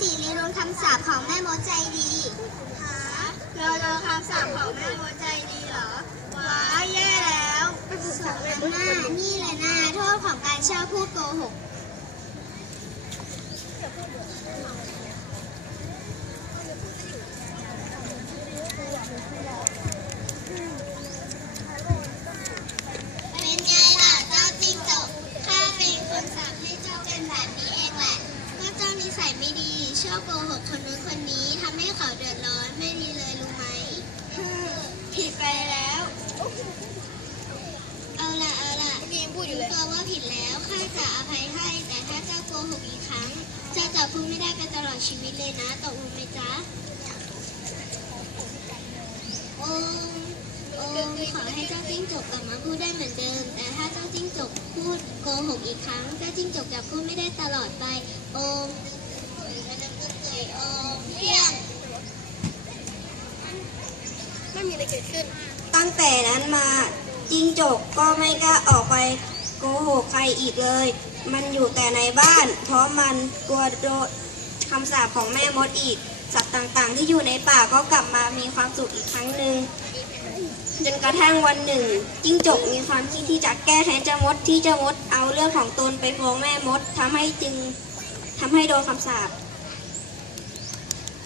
สี่เรียนรู้คำสาปของแม่มดใจดีฮะเราโดนคำสาปของแม่มดใจดีเหรอ ว้าแย่แล้วสองน้ำหน้า นี่แหละหน้าโทษของการชอบพูดโกหก เป็นไงล่ะเจ้าจิ้งจกข้าเป็นคนสั่งให้เจ้าเป็นแบบนี้เองแหละก็เจ้านิสัย ไม่ดีชอบโกหกคนนู้นคนนี้ทำให้เขาเดือดร้อนไม่ดีเลยรู้ไหมผิดไปแล้ว เอาล่ะเอาล่ะเมื่อกี้ยังพูดอยู่เลยตัวว่าผิดแล้วข้าจะอภัยให้ แต่ถ้าเจ้าโกหกอีกครั้ง เจ้าจะพูดไม่ได้ไปตลอดชีวิตเลยนะตกลงไหมจ๊ะโอ้โอ้ขอให้เจ้าจิ้งจกกลับมาพูดได้เหมือนเดิม แต่ถ้าเจ้าจิ้งจกพูดโกหกอีกครั้ง เจ้าจิ้งจกจะพูดไม่ได้ตลอดไป โอมโอมเพียง ไมีอะไรเกิดขึ้น ตั้งแต่นั้นมาจิ้งจกก็ไม่กล้าออกไปโกหกใครอีกเลย มันอยู่แต่ในบ้าน เพราะมันกลัวโดนคำสาปของแม่มดอีก สัตว์ต่างๆ ที่อยู่ในป่าก็กลับมามีความสุขอีกครั้งหนึ่งจนกระทั่งวันหนึ่ง จิ้งจกมีความคิดที่จะแก้แค้นเจ้ามดที่เจ้ามดเอาเรื่องของตนไปฟ้องแม่มดทำให้จึงทำให้โดนคำสาป